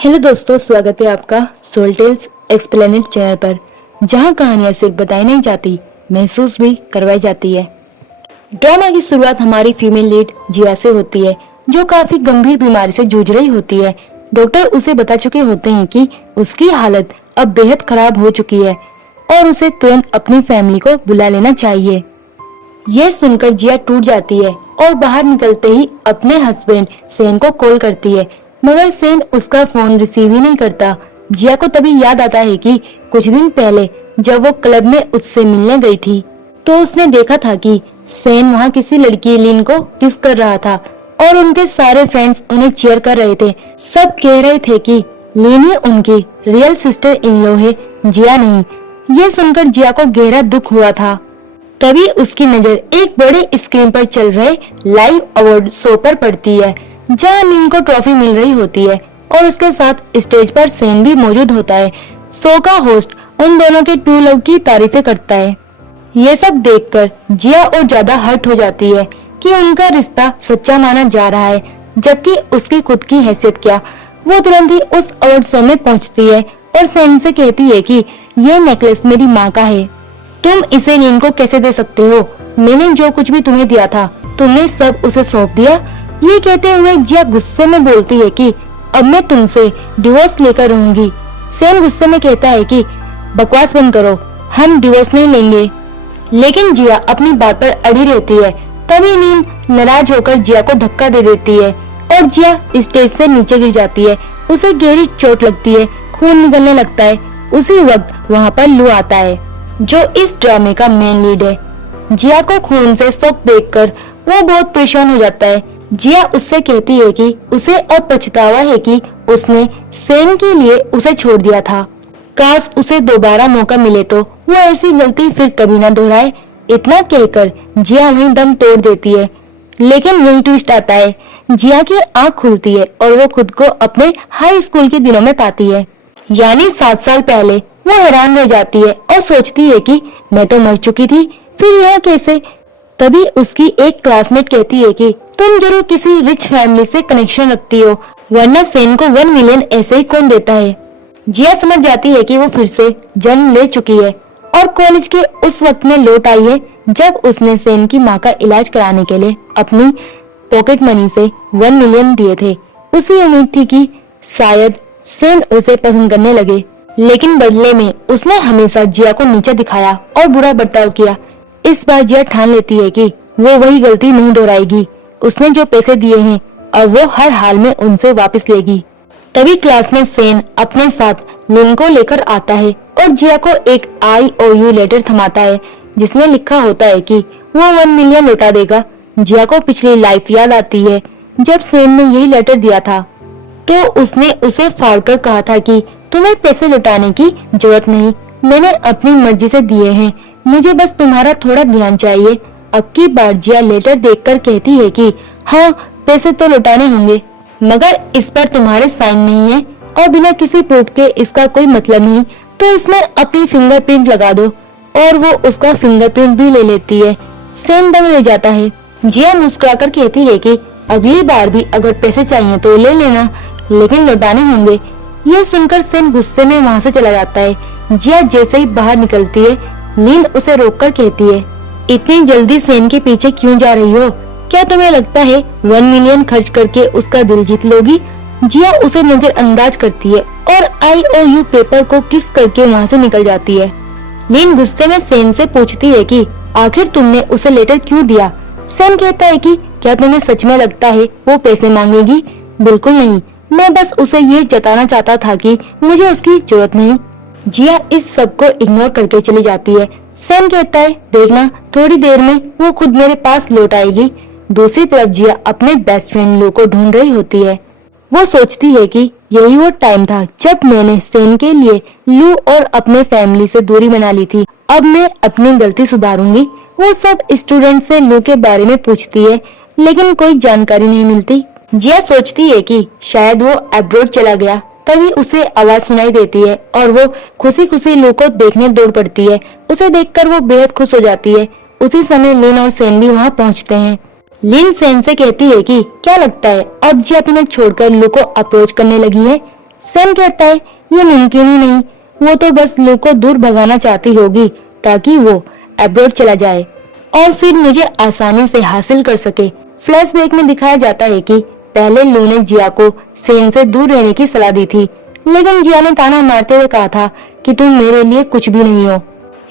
Hello दोस्तों, स्वागत है आपका सोल टेल्स एक्सप्लेनेड चैनल पर, जहां कहानियां सिर्फ बताई नहीं जाती, महसूस भी करवाई जाती है। ड्रामा की शुरुआत हमारी फीमेल लीड जिया से होती है, जो काफी गंभीर बीमारी से जूझ रही होती है। डॉक्टर उसे बता चुके होते हैं कि उसकी हालत अब बेहद खराब हो चुकी है और उसे तुरंत अपनी फैमिली को बुला लेना चाहिए। यह सुनकर जिया टूट जाती है और बाहर निकलते ही अपने हस्बैंड सेन को कॉल करती है, मगर सेन उसका फोन रिसीव ही नहीं करता। जिया को तभी याद आता है कि कुछ दिन पहले जब वो क्लब में उससे मिलने गई थी तो उसने देखा था कि सेन वहाँ किसी लड़की लिन को किस कर रहा था और उनके सारे फ्रेंड्स उन्हें चीयर कर रहे थे। सब कह रहे थे कि लिन ही उनकी रियल सिस्टर इन लॉ है, जिया नहीं। ये सुनकर जिया को गहरा दुख हुआ था। तभी उसकी नजर एक बड़े स्क्रीन पर चल रहे लाइव अवार्ड शो पर पड़ती है, जहां लिन को ट्रॉफी मिल रही होती है और उसके साथ स्टेज पर सेन भी मौजूद होता है। शो का होस्ट उन दोनों के ट्रू लव की तारीफें करता है। ये सब देखकर जिया और ज्यादा हर्ट हो जाती है कि उनका रिश्ता सच्चा माना जा रहा है, जबकि उसकी खुद की हैसियत क्या। वो तुरंत ही उस अवार्ड शो में पहुंचती है और सेन से कहती है कि यह नेकलेस मेरी माँ का है, तुम इसे लिन को कैसे दे सकते हो? मैंने जो कुछ भी तुम्हें दिया था तुमने सब उसे सौंप दिया। ये कहते हुए जिया गुस्से में बोलती है कि अब मैं तुमसे डिवोर्स लेकर रहूंगी। सेन गुस्से में कहता है कि बकवास बंद करो, हम डिवोर्स नहीं लेंगे। लेकिन जिया अपनी बात पर अड़ी रहती है। तभी लिन नाराज होकर जिया को धक्का दे देती है और जिया स्टेज से नीचे गिर जाती है। उसे गहरी चोट लगती है, खून निकलने लगता है। उसी वक्त वहाँ पर लू आता है, जो इस ड्रामे का मेन लीड है। जिया को खून से सोक देखकर वो बहुत परेशान हो जाता है। जिया उससे कहती है कि उसे अब पछतावा है कि उसने सेन के लिए उसे छोड़ दिया था। काश उसे दोबारा मौका मिले तो वो ऐसी गलती फिर कभी ना दोहराए। इतना कहकर जिया वहीं दम तोड़ देती है। लेकिन यही ट्विस्ट आता है, जिया की आंख खुलती है और वो खुद को अपने हाई स्कूल के दिनों में पाती है, यानी 7 साल पहले। वो हैरान रह जाती है और सोचती है कि मैं तो मर चुकी थी, फिर यह कैसे? तभी उसकी एक क्लासमेट कहती है कि तुम जरूर किसी रिच फैमिली से कनेक्शन रखती हो, वरना सेन को 1 मिलियन ऐसे ही कौन देता है। जिया समझ जाती है कि वो फिर से जन्म ले चुकी है और कॉलेज के उस वक्त में लौट आई है जब उसने सेन की माँ का इलाज कराने के लिए अपनी पॉकेट मनी से 1 मिलियन दिए थे। उसी उम्मीद थी कि शायद सेन उसे पसंद करने लगे, लेकिन बदले में उसने हमेशा जिया को नीचा दिखाया और बुरा बर्ताव किया। इस बार जिया ठान लेती है कि वो वही गलती नहीं दोहराएगी। उसने जो पैसे दिए हैं अब वो हर हाल में उनसे वापस लेगी। तभी क्लास में सेन अपने साथ लिन को लेकर आता है और जिया को एक IOU लेटर थमाता है, जिसमें लिखा होता है कि वो 1 मिलियन लौटा देगा। जिया को पिछली लाइफ याद आती है जब सेन ने यही लेटर दिया था तो उसने उसे फाड़कर कहा था कि तुम्हें पैसे लौटाने की जरूरत नहीं, मैंने अपनी मर्जी से दिए हैं, मुझे बस तुम्हारा थोड़ा ध्यान चाहिए। अब की बार जिया लेटर देखकर कहती है कि हाँ, पैसे तो लौटाने होंगे, मगर इस पर तुम्हारे साइन नहीं है और बिना किसी प्रूफ के इसका कोई मतलब नहीं, तो इसमें अपनी फिंगरप्रिंट लगा दो। और वो उसका फिंगरप्रिंट भी ले लेती है। सेन दंग रह जाता है। जिया मुस्कुराकर कहती है कि अगली बार भी अगर पैसे चाहिए तो ले लेना, लेकिन लौटाने होंगे। यह सुनकर सेन गुस्से में वहाँ से चला जाता है। जिया जैसे ही बाहर निकलती है, लिन उसे रोककर कहती है, इतनी जल्दी सेन के पीछे क्यों जा रही हो? क्या तुम्हें लगता है 1 मिलियन खर्च करके उसका दिल जीत लोगी? जिया उसे नजरअंदाज करती है और IOU पेपर को किस करके वहाँ से निकल जाती है। लिन गुस्से में सेन से पूछती है कि आखिर तुमने उसे लेटर क्यों दिया? सेन कहता है कि क्या तुम्हें सच में लगता है वो पैसे मांगेगी? बिल्कुल नहीं, मैं बस उसे ये जताना चाहता था कि मुझे उसकी जरूरत नहीं। जिया इस सब को इग्नोर करके चली जाती है। सेन कहता है, देखना थोड़ी देर में वो खुद मेरे पास लौट आएगी। दूसरी तरफ जिया अपने बेस्ट फ्रेंड लू को ढूंढ रही होती है। वो सोचती है कि यही वो टाइम था जब मैंने सेन के लिए लू और अपने फैमिली से दूरी बना ली थी। अब मैं अपनी गलती सुधारूंगी। वो सब स्टूडेंट से लू के बारे में पूछती है, लेकिन कोई जानकारी नहीं मिलती। जिया सोचती है कि शायद वो अब्रॉड चला गया। तभी उसे आवाज सुनाई देती है और वो खुशी खुशी लू को देखने दौड़ पड़ती है। उसे देखकर वो बेहद खुश हो जाती है। उसी समय लिन और सेन भी वहाँ पहुँचते हैं। लिन सेन से कहती है कि क्या लगता है अब जिया तुम्हें छोड़कर लू को अप्रोच करने लगी है? सैन कहता है ये मुमकिन ही नहीं, वो तो बस लू को दूर भगाना चाहती होगी ताकि वो अब्रॉड चला जाए और फिर मुझे आसानी से हासिल कर सके। फ्लैशबैक में दिखाया जाता है कि पहले लू ने जिया को सैन से दूर रहने की सलाह दी थी, लेकिन जिया ने ताना मारते हुए कहा था कि तुम मेरे लिए कुछ भी नहीं हो।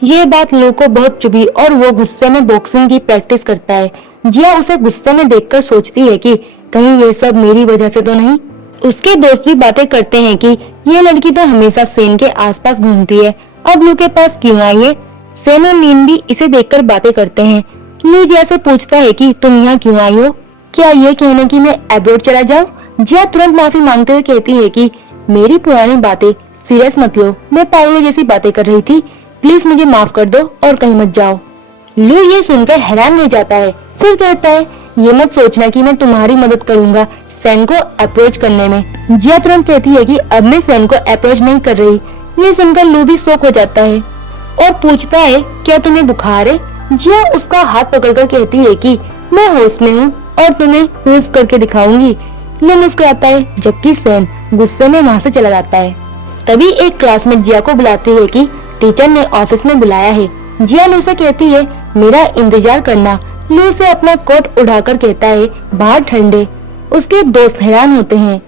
ये बात लू को बहुत चुभी और वो गुस्से में बॉक्सिंग की प्रैक्टिस करता है। जिया उसे गुस्से में देखकर सोचती है कि कहीं ये सब मेरी वजह से तो नहीं। उसके दोस्त भी बातें करते हैं कि ये लड़की तो हमेशा सैन के आसपास घूमती है, अब लू के पास क्यों आई है। सैन और लीन भी इसे देखकर बातें करते हैं। लू जिया से पूछता है कि तुम यहाँ क्यों आई हो, क्या ये कहने की मैं अब्रॉड चला जाऊँ। जिया तुरंत माफी मांगते हुए कहती है कि मेरी पुरानी बातें सीरियस मत लो, मैं पागलों जैसी बातें कर रही थी, प्लीज मुझे माफ कर दो और कहीं मत जाओ। लू ये सुनकर हैरान हो जाता है, फिर कहता है ये मत सोचना कि मैं तुम्हारी मदद करूंगा सैन को अप्रोच करने में। जिया तुरंत कहती है कि अब मैं सैन को अप्रोच नहीं कर रही। ये सुनकर लू भी शॉक हो जाता है और पूछता है क्या तुम्हें बुखार है। जिया उसका हाथ पकड़कर कहती है कि मैं होश में हूँ और तुम्हें प्रूफ करके दिखाऊंगी। लू मुस्कुराता है जबकि सैन गुस्से में वहाँ से चला जाता है। तभी एक क्लासमेट जिया को बुलाती है कि टीचर ने ऑफिस में बुलाया है। जिया लू से कहती है मेरा इंतजार करना। लू से अपना कोट उठाकर कहता है बाहर ठंडे। उसके दोस्त हैरान होते हैं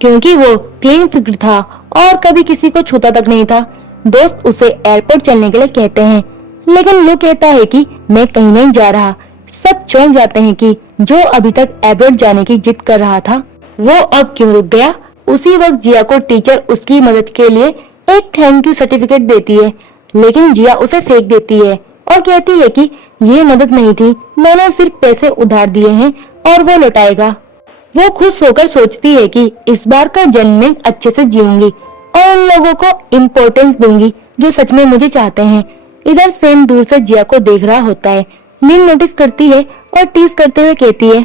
क्योंकि वो क्लीन फिगर था और कभी किसी को छूता तक नहीं था। दोस्त उसे एयरपोर्ट चलने के लिए कहते हैं, लेकिन लू कहता है कि मैं कहीं नहीं जा रहा। सब चौंक जाते हैं कि जो अभी तक एयरपोर्ट जाने की जिद कर रहा था वो अब क्यों रुक गया। उसी वक्त जिया को टीचर उसकी मदद के लिए एक थैंक यू सर्टिफिकेट देती है, लेकिन जिया उसे फेंक देती है और कहती है कि ये मदद नहीं थी, मैंने सिर्फ पैसे उधार दिए हैं और वो लौटाएगा। वो खुश होकर सोचती है कि इस बार का जन्म में अच्छे से जीऊंगी और उन लोगों को इम्पोर्टेंस दूंगी जो सच में मुझे चाहते हैं। इधर सैन दूर से जिया को देख रहा होता है। लीन नोटिस करती है और टीज करते हुए कहती है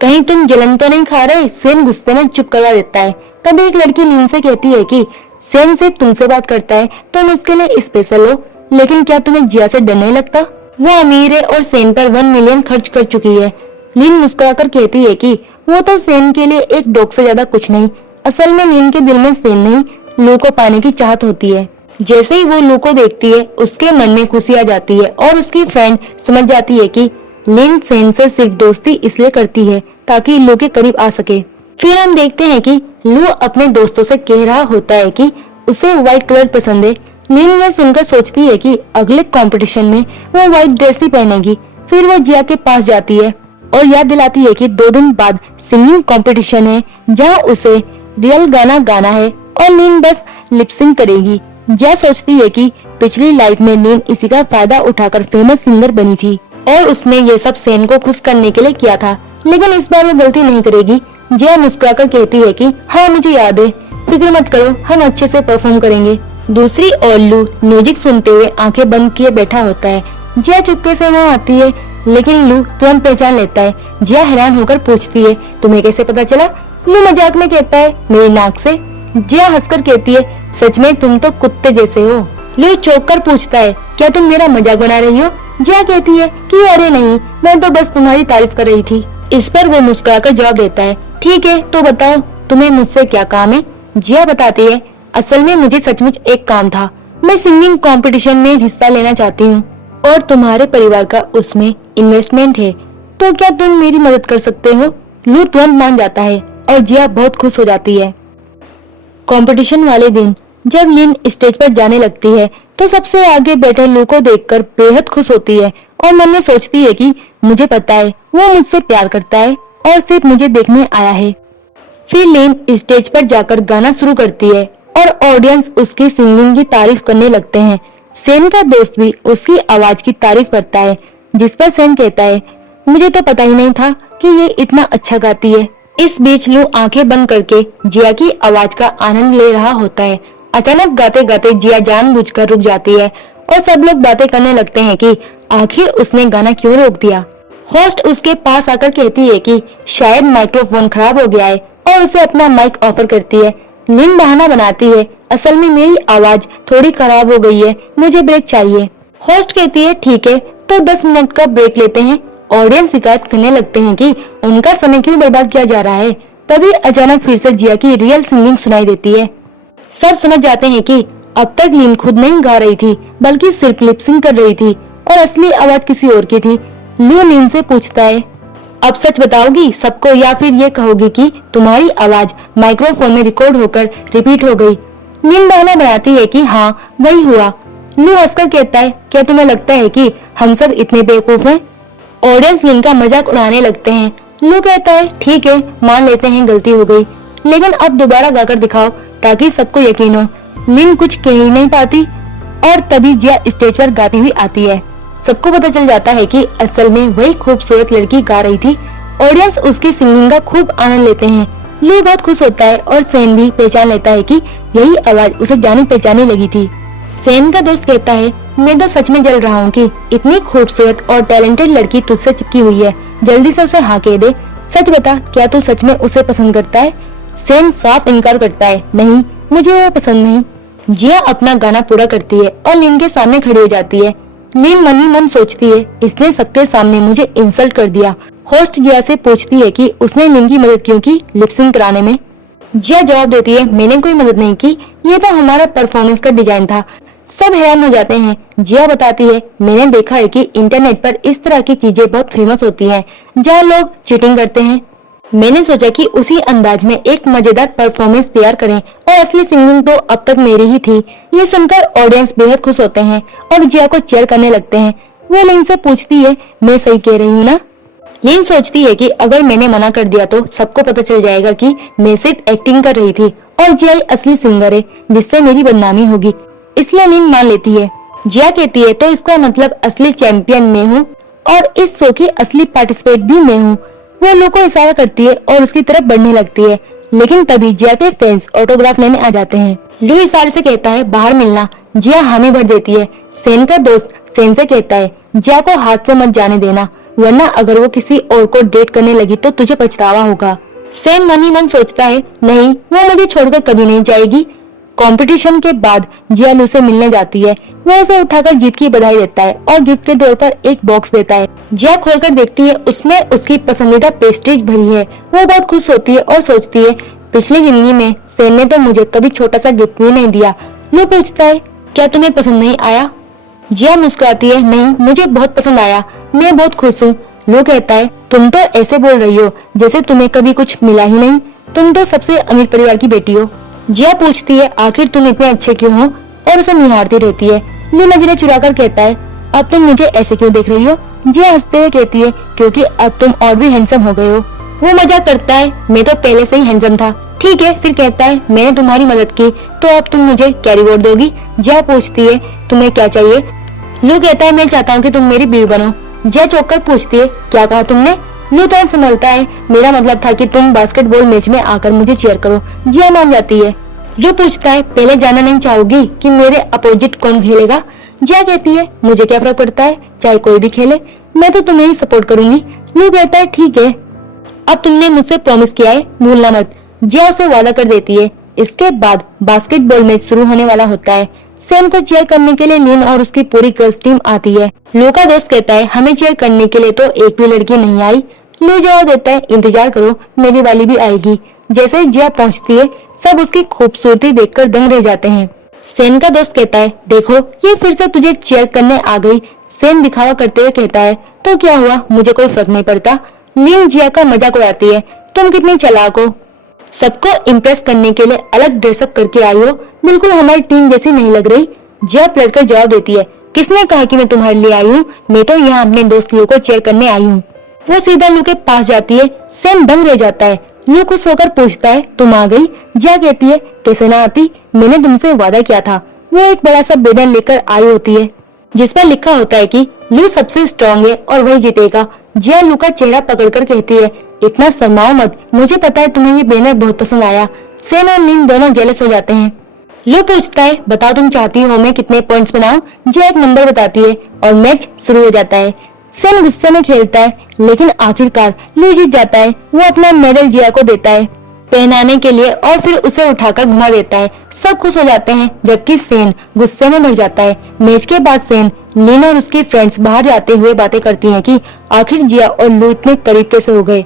कहीं तुम जलन तो नहीं खा रहे। सैन गुस्से में चुप करवा देता है। तब एक लड़की लीन से कहती है कि सैन सिर्फ तुमसे बात करता है, तुम उसके लिए स्पेशल हो, लेकिन क्या तुम्हें जिया से डर नहीं लगता। वो अमीर है और सैन पर 1 मिलियन खर्च कर चुकी है। लीन मुस्कुराकर कहती है कि वो तो सैन के लिए एक डॉग से ज्यादा कुछ नहीं। असल में लीन के दिल में सैन नहीं, लू को पाने की चाहत होती है। जैसे ही वो लू को देखती है उसके मन में खुशी आ जाती है और उसकी फ्रेंड समझ जाती है कि लीन सैन से सिर्फ दोस्ती इसलिए करती है ताकि लू के करीब आ सके। फिर हम देखते हैं कि लू अपने दोस्तों से कह रहा होता है कि उसे व्हाइट कलर पसंद है। लीन यह सुनकर सोचती है कि अगले कंपटीशन में वो व्हाइट ड्रेस ही पहनेगी। फिर वो जिया के पास जाती है और याद दिलाती है कि 2 दिन बाद सिंगिंग कंपटीशन है जहां उसे रियल गाना गाना है और लीन बस लिपसिंग करेगी। जिया सोचती है कि पिछली लाइफ में लीन इसी का फायदा उठाकर फेमस सिंगर बनी थी और उसने ये सब सैन को खुश करने के लिए किया था, लेकिन इस बार वो गलती नहीं करेगी। जिया मुस्कुराकर कहती है कि हाँ मुझे याद है, फिक्र मत करो, हम अच्छे से परफॉर्म करेंगे। दूसरी ओर लू म्यूजिक सुनते हुए आंखें बंद किए बैठा होता है। जिया चुपके से वहाँ आती है, लेकिन लू तुरंत पहचान लेता है। जिया हैरान होकर पूछती है तुम्हें कैसे पता चला। लू मजाक में कहता है मेरी नाक से। जिया हंसकर कहती है सच में तुम तो कुत्ते जैसे हो। लू चौंक कर पूछता है क्या तुम मेरा मजाक बना रही हो। जिया कहती है कि अरे नहीं, मैं तो बस तुम्हारी तारीफ कर रही थी। इस पर वो मुस्कुराकर जवाब देता है ठीक है तो बताओ तुम्हें मुझसे क्या काम है। जिया बताती है असल में मुझे सचमुच एक काम था, मैं सिंगिंग कंपटीशन में हिस्सा लेना चाहती हूँ और तुम्हारे परिवार का उसमें इन्वेस्टमेंट है, तो क्या तुम मेरी मदद कर सकते हो। लू तुरंत मान जाता है और जिया बहुत खुश हो जाती है। कंपटीशन वाले दिन जब लीन स्टेज पर जाने लगती है तो सबसे आगे बैठे लू को देखकर बेहद खुश होती है और मन में सोचती है कि मुझे पता है वो मुझसे प्यार करता है और सिर्फ मुझे देखने आया है। फिर लीन स्टेज पर जाकर गाना शुरू करती है और ऑडियंस उसकी सिंगिंग की तारीफ करने लगते हैं। सैन का दोस्त भी उसकी आवाज की तारीफ करता है, जिस पर सैन कहता है मुझे तो पता ही नहीं था कि ये इतना अच्छा गाती है। इस बीच लू आंखें बंद करके जिया की आवाज का आनंद ले रहा होता है। अचानक गाते गाते जिया जानबूझकर रुक जाती है और सब लोग बातें करने लगते हैं कि आखिर उसने गाना क्यों रोक दिया। होस्ट उसके पास आकर कहती है कि शायद माइक्रोफोन खराब हो गया है और उसे अपना माइक ऑफर करती है। लीन बहाना बनाती है असल में मेरी आवाज थोड़ी खराब हो गई है, मुझे ब्रेक चाहिए। होस्ट कहती है ठीक है तो 10 मिनट का ब्रेक लेते हैं। ऑडियंस शिकायत करने लगते हैं कि उनका समय क्यों बर्बाद किया जा रहा है। तभी अचानक फिर से जिया की रियल सिंगिंग सुनाई देती है सब समझ जाते हैं कि अब तक लीन खुद नहीं गा रही थी बल्कि सिर्फ लिपसिंग कर रही थी और असली आवाज किसी और की थी। लू लीन से पूछता है, अब सच बताओगी सबको या फिर ये कहोगी कि तुम्हारी आवाज माइक्रोफोन में रिकॉर्ड होकर रिपीट हो गई? लीन बहाना बनाती है कि हाँ वही हुआ। लू हंसकर कहता है, क्या तुम्हें लगता है कि हम सब इतने बेवकूफ हैं? ऑडियंस लीन का मजाक उड़ाने लगते हैं। लू कहता है, ठीक है मान लेते हैं गलती हो गई, लेकिन अब दोबारा गाकर दिखाओ ताकि सबको यकीन हो। लीन कुछ कह ही नहीं पाती और तभी जिया स्टेज पर गाती हुई आती है। सबको पता चल जाता है कि असल में वही खूबसूरत लड़की गा रही थी। ऑडियंस उसकी सिंगिंग का खूब आनंद लेते हैं। लू बहुत खुश होता है और सेन भी पहचान लेता है कि यही आवाज उसे जानी पहचानी लगी थी। सेन का दोस्त कहता है, मैं तो सच में जल रहा हूँ कि इतनी खूबसूरत और टैलेंटेड लड़की तुझसे चिपकी हुई है, जल्दी से उसे हाँ कह दे। सच बता, क्या तू सच में उसे पसंद करता है? सेन साफ इनकार करता है, नहीं मुझे वो पसंद नहीं। जिया अपना गाना पूरा करती है और लीन के सामने खड़ी हो जाती है। लीन मन ही मन सोचती है, इसने सबके सामने मुझे इंसल्ट कर दिया। होस्ट जिया से पूछती है कि उसने लीन की मदद क्यों की लिपसिंग कराने में। जिया जवाब देती है, मैंने कोई मदद नहीं की, ये तो हमारा परफॉर्मेंस का डिजाइन था। सब हैरान हो जाते हैं। जिया बताती है, मैंने देखा है कि इंटरनेट पर इस तरह की चीजें बहुत फेमस होती हैं, जहाँ लोग चीटिंग करते हैं। मैंने सोचा कि उसी अंदाज में एक मजेदार परफॉर्मेंस तैयार करें और असली सिंगिंग तो अब तक मेरी ही थी। ये सुनकर ऑडियंस बेहद खुश होते हैं और जिया को चीयर करने लगते हैं। वो लीन से पूछती है, मैं सही कह रही हूँ ना? लीन सोचती है कि अगर मैंने मना कर दिया तो सबको पता चल जाएगा कि मैं सिर्फ एक्टिंग कर रही थी और जिया असली सिंगर है, जिससे मेरी बदनामी होगी। इसलिए लीन मान लेती है। जिया कहती है, तो इसका मतलब असली चैंपियन मैं हूँ और इस शो की असली पार्टिसिपेट भी मैं हूँ। वो लू को इशारा करती है और उसकी तरफ बढ़ने लगती है, लेकिन तभी जिया के फैंस ऑटोग्राफ लेने आ जाते हैं। लू इशारे से कहता है, बाहर मिलना। जिया हामी भर देती है। सेन का दोस्त सेन से कहता है, जिया को हाथ से मत जाने देना, वरना अगर वो किसी और को डेट करने लगी तो तुझे पछतावा होगा। सेन मन ही मन सोचता है, नहीं वो मुझे छोड़कर कभी नहीं जाएगी। कंपटीशन के बाद जिया लू से मिलने जाती है। वो उसे उठाकर जीत की बधाई देता है और गिफ्ट के तौर पर एक बॉक्स देता है। जिया खोलकर देखती है, उसमें उसकी पसंदीदा पेस्ट्रीज भरी है। वो बहुत खुश होती है और सोचती है, पिछली जिंदगी में सेन ने तो मुझे कभी छोटा सा गिफ्ट भी नहीं दिया। लू पूछता है, क्या तुम्हें पसंद नहीं आया? जिया मुस्कुराती है, नहीं मुझे बहुत पसंद आया, मैं बहुत खुश हूँ। लू कहता है, तुम तो ऐसे बोल रही हो जैसे तुम्हें कभी कुछ मिला ही नहीं, तुम तो सबसे अमीर परिवार की बेटी हो। जिया पूछती है, आखिर तुम इतने अच्छे क्यों हो? और उसे निहारती रहती है। लू नजरें चुराकर कहता है, अब तुम मुझे ऐसे क्यों देख रही हो? जिया हंसते हुए कहती है, क्योंकि अब तुम और भी हैंडसम हो गए हो। वो मजाक करता है, मैं तो पहले से ही हैंडसम था। ठीक है, फिर कहता है, मैंने तुम्हारी मदद की तो अब तुम मुझे क्या रिवॉर्ड दोगी? जिया पूछती है, तुम्हें क्या चाहिए? लू कहता है, मैं चाहता हूँ कि तुम मेरी बीवी बनो। जिया चौंक कर पूछती है, क्या कहा तुमने? लू तो संभलता है, मेरा मतलब था कि तुम बास्केटबॉल मैच में आकर मुझे चीयर करो। जिया मान जाती है। लू पूछता है, पहले जानना नहीं चाहोगी कि मेरे अपोजिट कौन खेलेगा? जिया कहती है, मुझे क्या फर्क पड़ता है, चाहे कोई भी खेले, मैं तो तुम्हें ही सपोर्ट करूंगी। लू कहता है, ठीक है, अब तुमने मुझसे प्रॉमिस किया है, भूलना मत। जिया उसे वादा कर देती है। इसके बाद बास्केटबॉल मैच शुरू होने वाला होता है। सेन को चीयर करने के लिए लीन और उसकी पूरी गर्ल्स टीम आती है। लू का दोस्त कहता है, हमें चीयर करने के लिए तो एक भी लड़की नहीं आई। लू जवाब देता है, इंतजार करो, मेरी वाली भी आएगी। जैसे ही जिया पहुंचती है, सब उसकी खूबसूरती देखकर दंग रह जाते हैं। सेन का दोस्त कहता है, देखो ये फिर से तुझे चीयर करने आ गई। सेन दिखावा करते हुए कहता है, तो क्या हुआ, मुझे कोई फर्क नहीं पड़ता। लीन जिया का मजाक उड़ाती है, तुम कितनी चालाक हो, सबको इम्प्रेस करने के लिए अलग ड्रेसअप करके आई हो, बिल्कुल हमारी टीम जैसी नहीं लग रही। जिया पलटकर जवाब देती है, किसने कहा कि मैं तुम्हारे लिए आई हूँ? मैं तो यहाँ अपने दोस्त लू को चीयर करने आई हूँ। वो सीधा लू के पास जाती है। सेन दंग रह जाता है। लू खुश होकर पूछता है, तुम आ गई? जिया कहती है, कैसे ना आती, मैंने तुमसे वादा किया था। वो एक बड़ा सा बैनर लेकर आई होती है जिस पर लिखा होता है कि लू सबसे स्ट्रॉन्ग है और वही जीतेगा। जिया लू का चेहरा पकड़कर कहती है, इतना शर्माओ मत, मुझे पता है तुम्हें ये बैनर बहुत पसंद आया। सेन और लीन दोनों जेलस हो जाते हैं। लू पूछता है, बताओ तुम चाहती हो मैं कितने पॉइंट्स बनाऊं? जिया एक नंबर बताती है और मैच शुरू हो जाता है। सेन गुस्से में खेलता है, लेकिन आखिरकार लू जीत जाता है। वो अपना मेडल जिया को देता है पहनाने के लिए और फिर उसे उठाकर घुमा देता है। सब खुश हो जाते हैं, जबकि सेन गुस्से में भर जाता है। मैच के बाद सेन, लीन और उसकी फ्रेंड्स बाहर जाते हुए बातें करती हैं कि आखिर जिया और लू इतने करीब कैसे हो गए।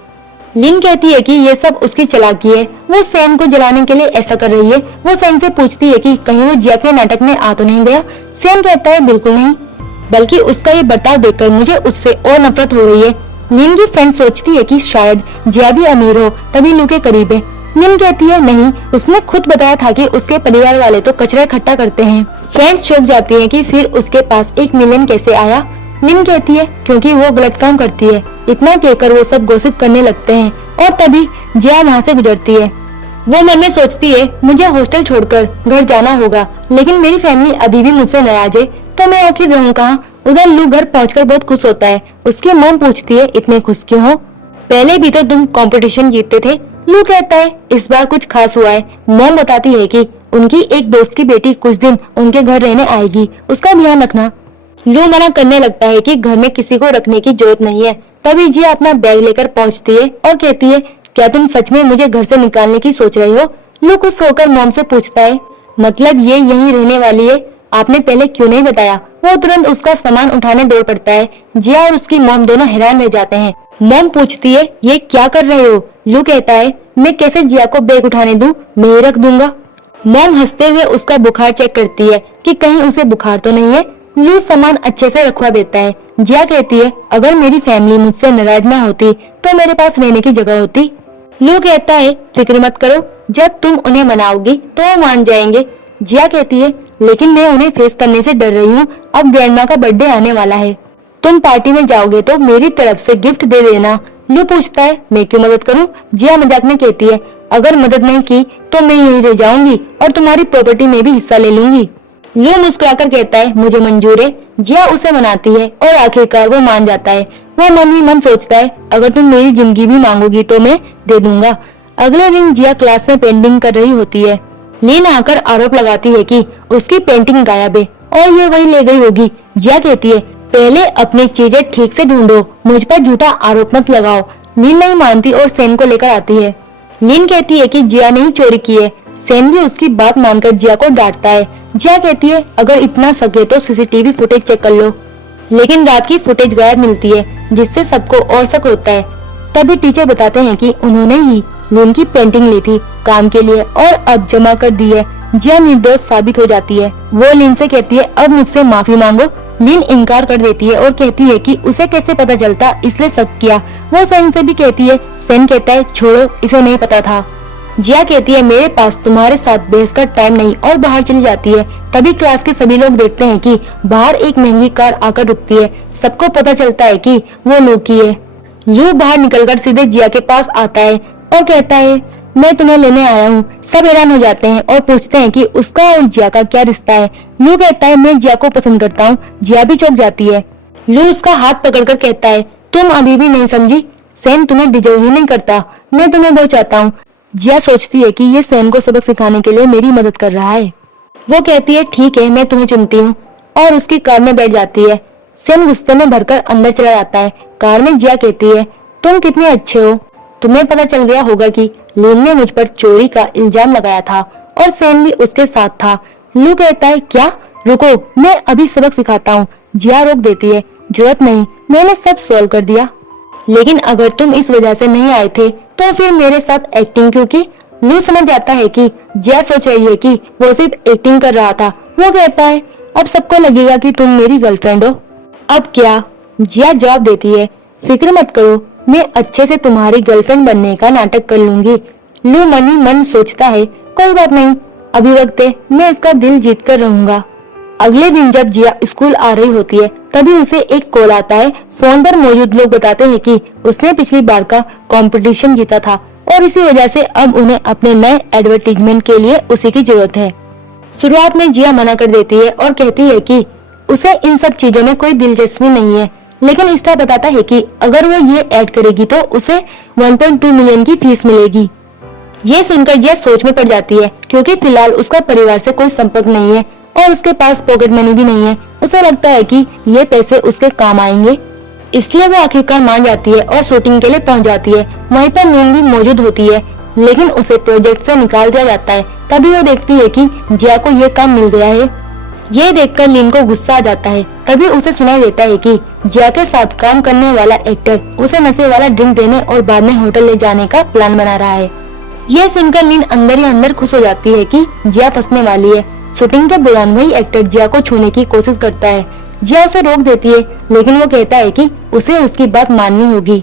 लिन कहती है कि ये सब उसकी चालाकी है, वो सैन को जलाने के लिए ऐसा कर रही है। वो सैन से पूछती है कि कहीं वो जिया के नाटक में आ तो नहीं गया। सैन कहता है बिल्कुल नहीं, बल्कि उसका ये बर्ताव देखकर मुझे उससे और नफरत हो रही है। लिन की फ्रेंड सोचती है कि शायद जिया भी अमीर हो तभी लू के करीब है। लिन कहती है नहीं, उसने खुद बताया था कि उसके परिवार वाले तो कचरा इकट्ठा करते हैं। फ्रेंड्स चौंक जाती है कि फिर उसके पास 1 मिलियन कैसे आया। लिन कहती है क्योंकि वो गलत काम करती है। इतना कहकर वो सब गॉसिप करने लगते हैं और तभी जिया वहाँ से गुजरती है। वो मन में सोचती है मुझे हॉस्टल छोड़कर घर जाना होगा, लेकिन मेरी फैमिली अभी भी मुझसे नाराज है, तो मैं आखिर रहूं कहाँ। उधर लू घर पहुंचकर बहुत खुश होता है। उसकी मॉम पूछती है इतने खुश क्यों हो, पहले भी तो तुम कंपटीशन जीतते थे। लू कहता है इस बार कुछ खास हुआ है। मॉम बताती है कि उनकी एक दोस्त की बेटी कुछ दिन उनके घर रहने आएगी, उसका ध्यान रखना। लू मना करने लगता है कि घर में किसी को रखने की जरूरत नहीं है। तभी जिया अपना बैग लेकर पहुंचती है और कहती है क्या तुम सच में मुझे घर से निकालने की सोच रहे हो। लू खुश होकर मॉम से पूछता है मतलब ये यहीं रहने वाली है, आपने पहले क्यों नहीं बताया। वो तुरंत उसका सामान उठाने दौड़ पड़ता है। जिया और उसकी मॉम दोनों हैरान रह जाते हैं। मॉम पूछती है ये क्या कर रहे हो। लू कहता है मैं कैसे जिया को बैग उठाने दूं, मैं ही रख दूंगा। मॉम हंसते हुए उसका बुखार चेक करती है कि कहीं उसे बुखार तो नहीं है। लू सामान अच्छे से रखवा देता है। जिया कहती है अगर मेरी फैमिली मुझसे नाराज न होती तो मेरे पास रहने की जगह होती। लू कहता है फिक्र मत करो, जब तुम उन्हें मनाओगी तो वो मान जाएंगे। जिया कहती है लेकिन मैं उन्हें फेस करने से डर रही हूँ, अब ग्रैंडमा का बर्थडे आने वाला है, तुम पार्टी में जाओगे तो मेरी तरफ से गिफ्ट दे देना। लू पूछता है मैं क्यों मदद करूं। जिया मजाक में कहती है अगर मदद नहीं की तो मैं यहीं रह जाऊंगी और तुम्हारी प्रॉपर्टी में भी हिस्सा ले लूंगी। लू मुस्कुराकर कहता है मुझे मंजूर है। जिया उसे मनाती है और आखिरकार वो मान जाता है। वो मन ही मन सोचता है अगर तुम मेरी जिंदगी भी मांगोगी तो मैं दे दूंगा। अगले दिन जिया क्लास में पेंटिंग कर रही होती है। लिन आकर आरोप लगाती है कि उसकी पेंटिंग गायब है और ये वही ले गई होगी। जिया कहती है पहले अपनी चीजें ठीक से ढूंढो, मुझ पर झूठा आरोप मत लगाओ। लिन नहीं मानती और सैन को लेकर आती है। लिन कहती है कि जिया ने ही चोरी की है। सैन भी उसकी बात मानकर जिया को डांटता है। जिया कहती है अगर इतना सके तो सीसीटीवी फुटेज चेक कर लो, लेकिन रात की फुटेज गायब मिलती है जिससे सबको और शक होता है। तभी टीचर बताते हैं कि उन्होंने ही लिन की पेंटिंग ली थी काम के लिए और अब जमा कर दी है। जिया निर्दोष साबित हो जाती है। वो लिन से कहती है अब मुझसे माफी मांगो। लिन इनकार कर देती है और कहती है कि उसे कैसे पता चलता, इसलिए शक किया। वो सैन से भी कहती है। सैन कहता है छोड़ो, इसे नहीं पता था। जिया कहती है मेरे पास तुम्हारे साथ बहस का टाइम नहीं और बाहर चली जाती है। तभी क्लास के सभी लोग देखते हैं कि बाहर एक महंगी कार आकर रुकती है। सबको पता चलता है कि वो लू की है। लू बाहर निकलकर सीधे जिया के पास आता है और कहता है मैं तुम्हें लेने आया हूँ। सब हैरान हो जाते हैं और पूछते हैं कि उसका और जिया का क्या रिश्ता है। लू कहता है मैं जिया को पसंद करता हूँ। जिया भी चौंक जाती है। लू उसका हाथ पकड़कर कहता है तुम अभी भी नहीं समझी, सैन तुम्हें डिजर्व ही नहीं करता, मैं तुम्हें बहुत चाहता हूँ। जिया सोचती है कि ये सैन को सबक सिखाने के लिए मेरी मदद कर रहा है। वो कहती है ठीक है मैं तुम्हें चुनती हूँ और उसकी कार में बैठ जाती है। सैन गुस्से में भरकर अंदर चला जाता है। कार में जिया कहती है तुम कितने अच्छे हो, तुम्हें पता चल गया होगा कि लिन ने मुझ पर चोरी का इल्जाम लगाया था और सैन भी उसके साथ था। लू कहता है क्या, रुको मैं अभी सबक सिखाता हूँ। जिया रोक देती है जरूरत नहीं, मैंने सब सॉल्व कर दिया। लेकिन अगर तुम इस वजह से नहीं आए थे तो फिर मेरे साथ एक्टिंग क्यों की। लू समझ जाता है कि जिया सोच रही है कि वो सिर्फ एक्टिंग कर रहा था। वो कहता है अब सबको लगेगा कि तुम मेरी गर्लफ्रेंड हो। अब क्या। जिया जवाब देती है फिक्र मत करो, मैं अच्छे से तुम्हारी गर्लफ्रेंड बनने का नाटक कर लूंगी। लू मन ही मन सोचता है कोई बात नहीं, अभी वक्त है, मैं इसका दिल जीत कर रहूंगा। अगले दिन जब जिया स्कूल आ रही होती है तभी उसे एक कॉल आता है। फोन पर मौजूद लोग बताते हैं कि उसने पिछली बार का कंपटीशन जीता था और इसी वजह से अब उन्हें अपने नए एडवर्टीजमेंट के लिए उसी की जरूरत है। शुरुआत में जिया मना कर देती है और कहती है कि उसे इन सब चीजों में कोई दिलचस्पी नहीं है, लेकिन स्टार बताता है कि अगर वो ये ऐड करेगी तो उसे 1.2 मिलियन की फीस मिलेगी। ये सुनकर जिया सोच में पड़ जाती है क्योंकि फिलहाल उसका परिवार से कोई संपर्क नहीं है और उसके पास पॉकेट मनी भी नहीं है। उसे लगता है कि ये पैसे उसके काम आएंगे, इसलिए वो आखिरकार मान जाती है और शूटिंग के लिए पहुंच जाती है। वहीं पर लिन भी मौजूद होती है, लेकिन उसे प्रोजेक्ट से निकाल दिया जाता है। तभी वो देखती है कि जिया को ये काम मिल गया है। ये देखकर लीन को गुस्सा आ जाता है। तभी उसे सुनाई देता है कि जिया के साथ काम करने वाला एक्टर उसे नशे वाला ड्रिंक देने और बाद में होटल ले जाने का प्लान बना रहा है। यह सुनकर लीन अंदर ही अंदर खुश हो जाती है कि जिया फंसने वाली है। शूटिंग के दौरान वही एक्टर जिया को छूने की कोशिश करता है। जिया उसे रोक देती है, लेकिन वो कहता है कि उसे उसकी बात माननी होगी।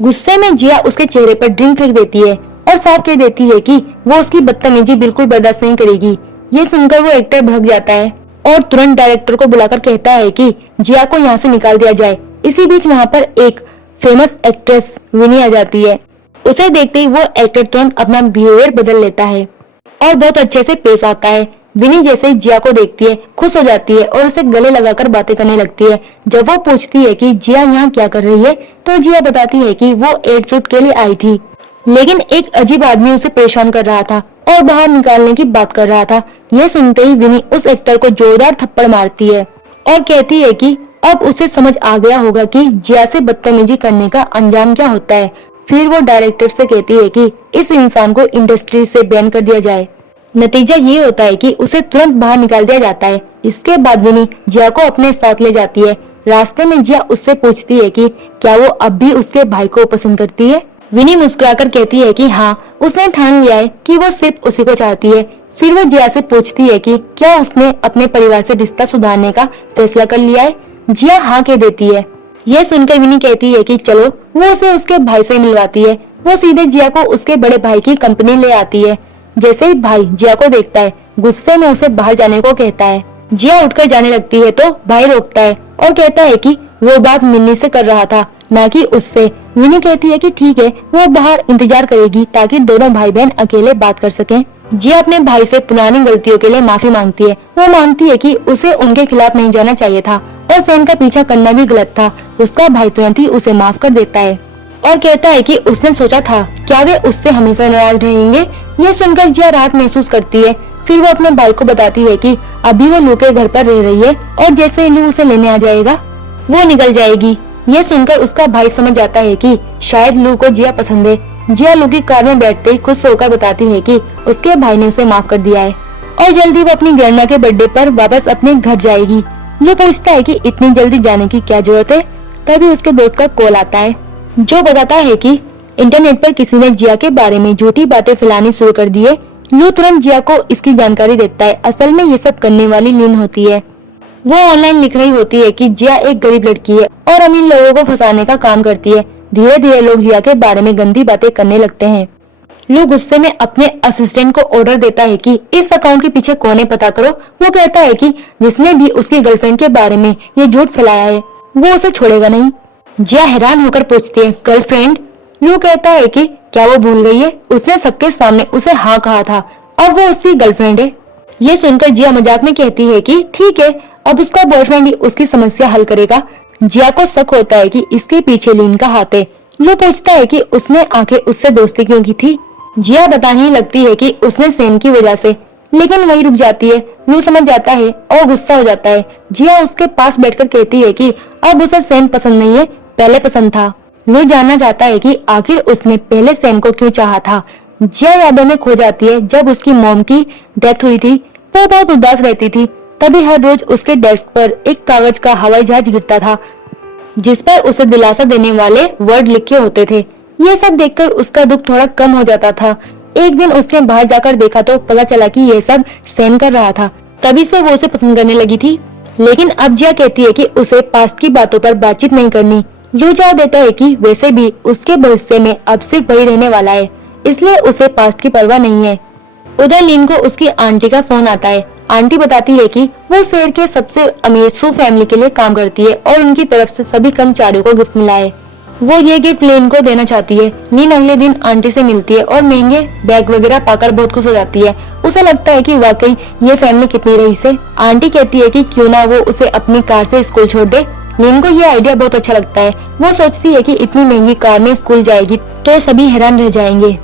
गुस्से में जिया उसके चेहरे पर ड्रिंक फेंक देती है और साफ कह देती है कि वो उसकी बदतमीजी बिल्कुल बर्दाश्त नहीं करेगी। ये सुनकर वो एक्टर भड़क जाता है और तुरंत डायरेक्टर को बुलाकर कहता है कि जिया को यहाँ से निकाल दिया जाए। इसी बीच वहाँ पर एक फेमस एक्ट्रेस विनी आ जाती है। उसे देखते ही वो एक्टर तुरंत अपना बिहेवियर बदल लेता है और बहुत अच्छे से पेश आता है। विनी जैसे ही जिया को देखती है खुश हो जाती है और उसे गले लगाकर बातें करने लगती है। जब वो पूछती है कि जिया यहाँ क्या कर रही है, तो जिया बताती है कि वो एड शूट के लिए आई थी, लेकिन एक अजीब आदमी उसे परेशान कर रहा था और बाहर निकालने की बात कर रहा था। यह सुनते ही विनी उस एक्टर को जोरदार थप्पड़ मारती है और कहती है कि अब उसे समझ आ गया होगा कि जिया से बदतमीजी करने का अंजाम क्या होता है। फिर वो डायरेक्टर से कहती है कि इस इंसान को इंडस्ट्री से बैन कर दिया जाए। नतीजा ये होता है कि उसे तुरंत बाहर निकाल दिया जाता है। इसके बाद विनी जिया को अपने साथ ले जाती है। रास्ते में जिया उससे पूछती है कि क्या वो अब भी उसके भाई को पसंद करती है। विनी मुस्कुराकर कहती है कि हाँ, उसने ठान लिया है कि वो सिर्फ उसी को चाहती है। फिर वो जिया से पूछती है कि क्या उसने अपने परिवार से रिश्ता सुधारने का फैसला कर लिया है। जिया हाँ कह देती है। यह सुनकर विनी कहती है कि चलो, वो उसे उसके भाई से मिलवाती है। वो सीधे जिया को उसके बड़े भाई की कंपनी ले आती है। जैसे ही भाई जिया को देखता है, गुस्से में उसे बाहर जाने को कहता है। जिया उठकर जाने लगती है तो भाई रोकता है और कहता है कि वो बात मिन्नी से कर रहा था, ना कि उससे। विनी कहती है कि ठीक है, वो बाहर इंतजार करेगी ताकि दोनों भाई बहन अकेले बात कर सकें। जिया अपने भाई से पुरानी गलतियों के लिए माफी मांगती है। वो मानती है कि उसे उनके खिलाफ नहीं जाना चाहिए था और सैन का पीछा करना भी गलत था। उसका भाई तुरंत ही उसे माफ कर देता है और कहता है कि उसने सोचा था, क्या वे उससे हमेशा नाराज रहेंगे। यह सुनकर जिया राहत महसूस करती है। फिर वो अपने भाई को बताती है कि अभी वो लू के घर पर रह रही है और जैसे ही लू उसे लेने आ जाएगा वो निकल जाएगी। यह सुनकर उसका भाई समझ जाता है कि शायद लू को जिया पसंद है। जिया लू की कार में बैठते ही खुश होकर बताती है कि उसके भाई ने उसे माफ कर दिया है और जल्दी वो अपनी ग्रैंडमा के बर्थडे पर वापस अपने घर जाएगी। लू पूछता है कि इतनी जल्दी जाने की क्या जरूरत है। तभी उसके दोस्त का कॉल आता है जो बताता है कि इंटरनेट पर किसी ने जिया के बारे में झूठी बातें फैलानी शुरू कर दी है। लू तुरंत जिया को इसकी जानकारी देता है। असल में ये सब करने वाली लीन होती है। वो ऑनलाइन लिख रही होती है कि जिया एक गरीब लड़की है और अमीर लोगों को फंसाने का काम करती है। धीरे धीरे लोग जिया के बारे में गंदी बातें करने लगते हैं। लू गुस्से में अपने असिस्टेंट को ऑर्डर देता है कि इस अकाउंट के पीछे कौन है पता करो। वो कहता है कि जिसने भी उसकी गर्लफ्रेंड के बारे में ये झूठ फैलाया है वो उसे छोड़ेगा नहीं। जिया हैरान होकर पूछती है, गर्लफ्रेंड? लू कहता है कि क्या वो भूल गई है, उसने सबके सामने उसे हाँ कहा था और वो उसकी गर्लफ्रेंड है। ये सुनकर जिया मजाक में कहती है कि ठीक है, अब उसका बॉयफ्रेंड ही उसकी समस्या हल करेगा। जिया को शक होता है कि इसके पीछे लीन का हाथ है। लू पूछता है कि उसने आखिर उससे दोस्ती क्यों की थी। जिया बताने लगती है कि उसने सैन की वजह से, लेकिन वही रुक जाती है। लू समझ जाता है और गुस्सा हो जाता है। जिया उसके पास बैठकर कहती है कि अब उसे सैन पसंद नहीं है, पहले पसंद था। लू जानना चाहता है कि आखिर उसने पहले सैन को क्यों चाहा था। जिया यादों में खो जाती है। जब उसकी मॉम की डेथ हुई थी वो बहुत उदास रहती थी। तभी हर रोज उसके डेस्क पर एक कागज का हवाई जहाज गिरता था जिस पर उसे दिलासा देने वाले वर्ड लिखे होते थे। ये सब देखकर उसका दुख थोड़ा कम हो जाता था। एक दिन उसने बाहर जाकर देखा तो पता चला कि ये सब सैन कर रहा था। तभी से वो उसे पसंद करने लगी थी। लेकिन अब जिया कहती है कि उसे पास्ट की बातों पर बातचीत नहीं करनी। लू जवाब देता है कि वैसे भी उसके भविष्य में अब सिर्फ वही रहने वाला है, इसलिए उसे पास्ट की परवाह नहीं है। उधर लीन को उसकी आंटी का फोन आता है। आंटी बताती है कि वो शहर के सबसे अमीर सू फैमिली के लिए काम करती है और उनकी तरफ से सभी कर्मचारियों को गिफ्ट मिला है। वो ये गिफ्ट लीन को देना चाहती है। लीन अगले दिन आंटी से मिलती है और महंगे बैग वगैरह पाकर बहुत खुश हो जाती है। उसे लगता है कि वाकई ये फैमिली कितनी रईस है। आंटी कहती है कि क्यों ना वो उसे अपनी कार से स्कूल छोड़ दे। लीन को ये आइडिया बहुत अच्छा लगता है। वो सोचती है कि इतनी महंगी कार में स्कूल जाएगी तो सभी हैरान रह जाएंगे।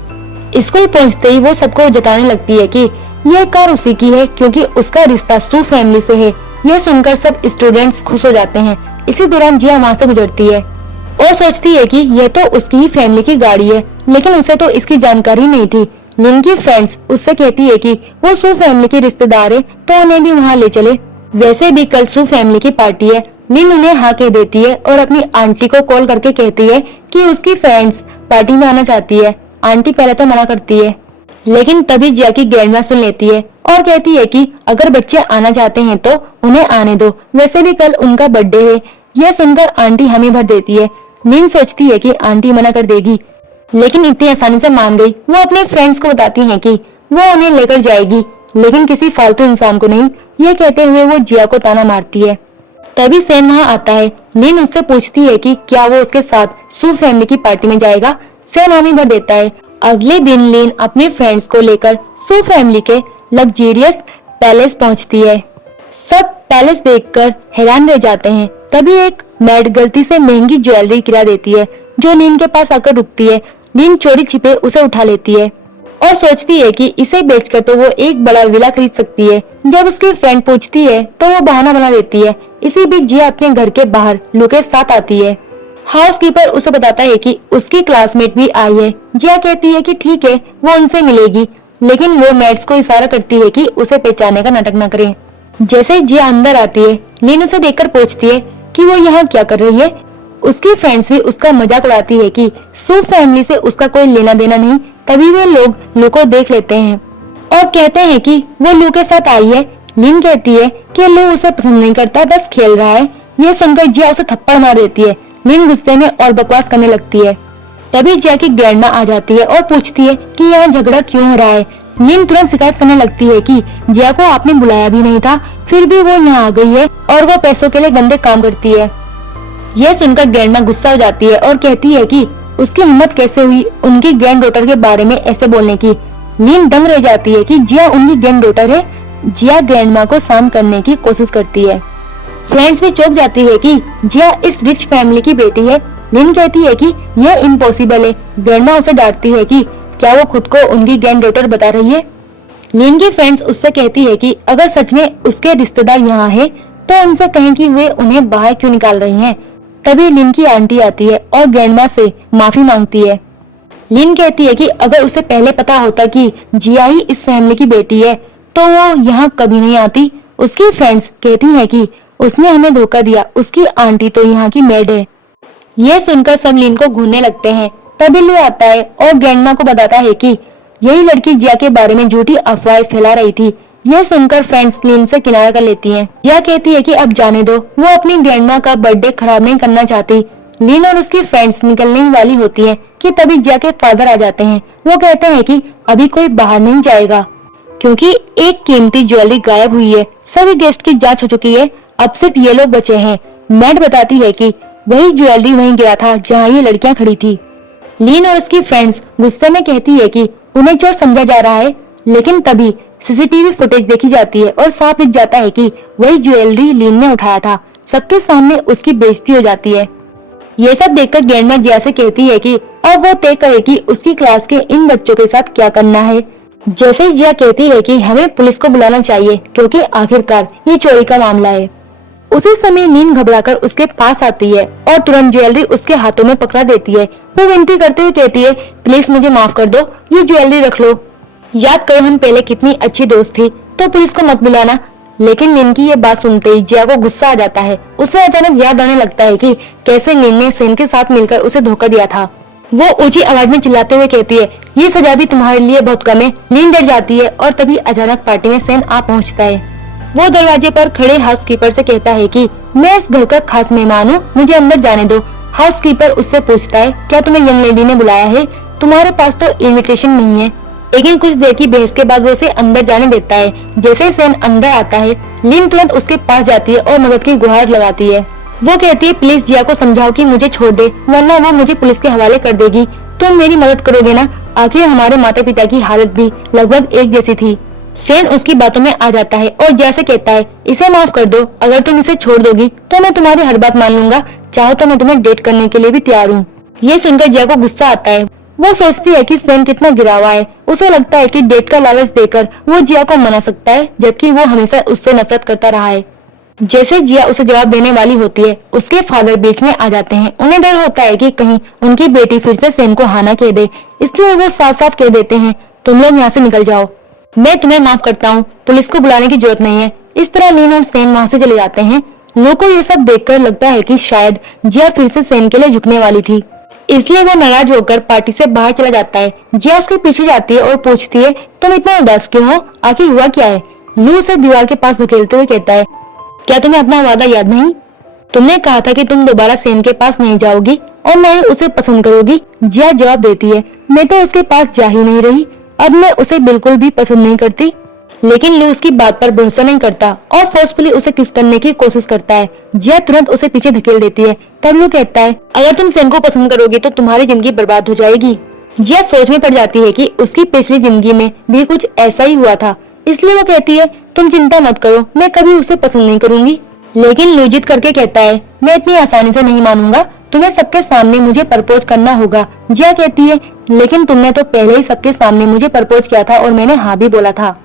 स्कूल पहुंचते ही वो सबको जताने लगती है कि ये कार उसी की है क्योंकि उसका रिश्ता सू फैमिली से है। यह सुनकर सब स्टूडेंट्स खुश हो जाते हैं। इसी दौरान जिया वहाँ से गुजरती है और सोचती है कि यह तो उसकी ही फैमिली की गाड़ी है, लेकिन उसे तो इसकी जानकारी नहीं थी। लिन की फ्रेंड्स उससे कहती है कि वो सू फैमिली की रिश्तेदार है तो उन्हें भी वहाँ ले चले। वैसे भी कल सू फैमिली की पार्टी है। लिन उन्हें हाँ कह देती है और अपनी आंटी को कॉल करके कहती है कि उसकी फ्रेंड्स पार्टी में आना चाहती है। आंटी पहले तो मना करती है, लेकिन तभी जिया की ग्रैंडमा सुन लेती है और कहती है कि अगर बच्चे आना चाहते हैं तो उन्हें आने दो, वैसे भी कल उनका बर्थडे है। यह सुनकर आंटी हामी भर देती है। लिन सोचती है कि आंटी मना कर देगी, लेकिन इतनी आसानी से मान गई। वो अपने फ्रेंड्स को बताती है कि वो उन्हें लेकर जाएगी, लेकिन किसी फालतू इंसान को नहीं। ये कहते हुए वो जिया को ताना मारती है। तभी सैन वहाँ आता है। लिन उससे पूछती है कि क्या वो उसके साथ सू फैमिली की पार्टी में जाएगा। सैन हामी भर देता है। अगले दिन लिन अपने फ्रेंड्स को लेकर सू फैमिली के लग्जेरियस पैलेस पहुंचती है। सब पैलेस देखकर हैरान रह जाते हैं। तभी एक मैड गलती से महंगी ज्वेलरी गिरा देती है, जो लिन के पास आकर रुकती है। लिन चोरी छिपे उसे उठा लेती है और सोचती है कि इसे बेचकर तो वो एक बड़ा विला खरीद सकती है। जब उसकी फ्रेंड पूछती है तो वो बहाना बना देती है। इसी बीच जिया अपने घर के बाहर लू के साथ आती है। हाउसकीपर उसे बताता है कि उसकी क्लासमेट भी आई है। जिया कहती है कि ठीक है, वो उनसे मिलेगी, लेकिन वो मैट्स को इशारा करती है कि उसे पहचानने का नाटक न करे। जैसे जिया अंदर आती है, लिन उसे देखकर पूछती है कि वो यहाँ क्या कर रही है। उसकी फ्रेंड्स भी उसका मजाक उड़ाती है कि सू फैमिली से उसका कोई लेना देना नहीं। तभी वे लोग लू को देख लेते हैं और कहते हैं कि वो लू के साथ आई है। लिन कहती है कि लू उसे पसंद नहीं करता, बस खेल रहा है। ये सुनकर जिया उसे थप्पड़ मार देती है। लिन गुस्से में और बकवास करने लगती है। तभी जिया की ग्रैंडमा आ जाती है और पूछती है कि यहाँ झगड़ा क्यों हो रहा है। लिन तुरंत शिकायत करने लगती है कि जिया को आपने बुलाया भी नहीं था, फिर भी वो यहाँ आ गई है और वो पैसों के लिए गंदे काम करती है। यह सुनकर ग्रैंडमा गुस्सा हो जाती है और कहती है कि उसकी हिम्मत कैसे हुई उनकी ग्रैंड डॉटर के बारे में ऐसे बोलने की। लिन दंग रह जाती है कि जिया उनकी ग्रैंड डॉटर है। जिया ग्रैंडमा को शांत करने की कोशिश करती है। फ्रेंड्स भी चौंक जाती है कि जिया इस रिच फैमिली की बेटी है। लिन कहती है कि यह इम्पॉसिबल है। ग्रैंडमा उसे डांटती है कि क्या वो खुद को उनकी ग्रैंड डॉटर बता रही है। लिन की फ्रेंड्स उससे कहती है कि अगर सच में उसके रिश्तेदार यहाँ है तो उनसे कहें कि वे उन्हें बाहर क्यों निकाल रही हैं। तभी लिन की आंटी आती है और ग्रैंडमा से माफी मांगती है। लिन कहती है कि अगर उसे पहले पता होता कि जिया ही इस फैमिली की बेटी है तो वो यहाँ कभी नहीं आती। उसकी फ्रेंड्स कहती हैं कि उसने हमें धोखा दिया, उसकी आंटी तो यहाँ की मेड है। यह सुनकर सब लिन को घूरने लगते हैं। तभी लू आता है और ग्रैंडमा को बताता है कि यही लड़की जिया के बारे में झूठी अफवाहें फैला रही थी। यह सुनकर फ्रेंड्स लिन से किनारा कर लेती हैं। जिया कहती है कि अब जाने दो, वो अपनी ग्रैंडमा का बर्थडे खराब नहीं करना चाहती। लिन और उसकी फ्रेंड्स निकलने ही वाली होती हैं कि तभी जिया के फादर आ जाते हैं। वो कहते हैं कि अभी कोई बाहर नहीं जाएगा क्योंकि एक कीमती ज्वेलरी गायब हुई है। सभी गेस्ट की जांच हो चुकी है, अब सिर्फ ये लोग बचे हैं। मैट बताती है कि वही ज्वेलरी वहीं गिरा था जहाँ ये लड़कियां खड़ी थी। लिन और उसकी फ्रेंड्स गुस्से में कहती है कि उन्हें चोर समझा जा रहा है, लेकिन तभी सीसीटीवी फुटेज देखी जाती है और साफ दिख जाता है कि वही ज्वेलरी लिन ने उठाया था। सबके सामने उसकी बेइज्जती हो जाती है। ये सब देखकर ग्रैंडमा जिया से कहती है कि अब वो तय करे कि उसकी क्लास के इन बच्चों के साथ क्या करना है। जैसे ही जिया कहती है कि हमें पुलिस को बुलाना चाहिए क्योंकि आखिरकार ये चोरी का मामला है। उसी समय नीन घबराकर उसके पास आती है और तुरंत ज्वेलरी उसके हाथों में पकड़ा देती है। वो विनती करते हुए कहती है, प्लीज मुझे माफ कर दो, ये ज्वेलरी रख लो। याद करो हम पहले कितनी अच्छी दोस्त थी, तो पुलिस को मत बुलाना। लेकिन लिन की ये बात सुनते ही जिया को गुस्सा आ जाता है। उसे अचानक याद आने लगता है कि कैसे लिन ने सेन के साथ मिलकर उसे धोखा दिया था। वो ऊंची आवाज में चिल्लाते हुए कहती है, ये सजा भी तुम्हारे लिए बहुत कम है। लिन डर जाती है और तभी अचानक पार्टी में सेन आ पहुंचता है। वो दरवाजे पर खड़े हाउसकीपर से कहता है कि मैं इस घर का खास मेहमान हूँ, मुझे अंदर जाने दो। हाउसकीपर उससे पूछता है, क्या तुम्हें यंग लेडी ने बुलाया है? तुम्हारे पास तो इनविटेशन नहीं है। लेकिन कुछ देर की बहस के बाद वो उसे अंदर जाने देता है। जैसे ही सेन अंदर आता है, लिन तुरंत उसके पास जाती है और मदद की गुहार लगाती है। वो कहती है, प्लीज जिया को समझाओ कि मुझे छोड़ दे, वरना वो मुझे पुलिस के हवाले कर देगी। तुम मेरी मदद करोगे ना? आखिर हमारे माता पिता की हालत भी लगभग एक जैसी थी। सेन उसकी बातों में आ जाता है और जैसे कहता है, इसे माफ कर दो, अगर तुम इसे छोड़ दोगी तो मैं तुम्हारी हर बात मान लूंगा, चाहो तो मैं तुम्हें डेट करने के लिए भी तैयार हूँ। ये सुनकर जिया को गुस्सा आता है। वो सोचती है कि सेन कितना गिरा हुआ है। उसे लगता है कि डेट का लालच देकर वो जिया को मना सकता है, जबकि वो हमेशा उससे नफरत करता रहा है। जैसे जिया उसे जवाब देने वाली होती है, उसके फादर बीच में आ जाते हैं। उन्हें डर होता है कि कहीं उनकी बेटी फिर से सेन को हाँ ना कह दे, इसलिए वो साफ साफ कह देते हैं, तुम लोग यहाँ से निकल जाओ, मैं तुम्हें माफ करता हूँ, पुलिस को बुलाने की जरूरत नहीं है। इस तरह लीन और सेन वहाँ से चले जाते हैं। लू को ये सब देखकर लगता है कि शायद जिया फिर से सेन के लिए झुकने वाली थी, इसलिए वो नाराज होकर पार्टी से बाहर चला जाता है। जिया उसके पीछे जाती है और पूछती है, तुम इतना उदास क्यों हो, आखिर हुआ क्या है? लू उसे दीवार के पास धकेलते हुए कहता है, क्या तुम्हें अपना वादा याद नहीं? तुमने कहा था कि तुम दोबारा सेन के पास नहीं जाओगी और न ही उसे पसंद करोगी। जिया जवाब देती है, मैं तो उसके पास जा ही नहीं रही, अब मैं उसे बिल्कुल भी पसंद नहीं करती। लेकिन लू उसकी बात पर भरोसा नहीं करता और फोर्सफुली उसे किस करने की कोशिश करता है। जिया तुरंत उसे पीछे धकेल देती है। तब लू कहता है, अगर तुम सेन को पसंद करोगी तो तुम्हारी जिंदगी बर्बाद हो जाएगी। जिया सोच में पड़ जाती है कि उसकी पिछली जिंदगी में भी कुछ ऐसा ही हुआ था, इसलिए वो कहती है, तुम चिंता मत करो, मैं कभी उसे पसंद नहीं करूंगी। लेकिन लू जिद करके कहता है, मैं इतनी आसानी से नहीं मानूंगा, तुम्हें सबके सामने मुझे प्रपोज करना होगा। जिया कहती है, लेकिन तुमने तो पहले ही सबके सामने मुझे प्रपोज किया था और मैंने हाँ भी बोला था।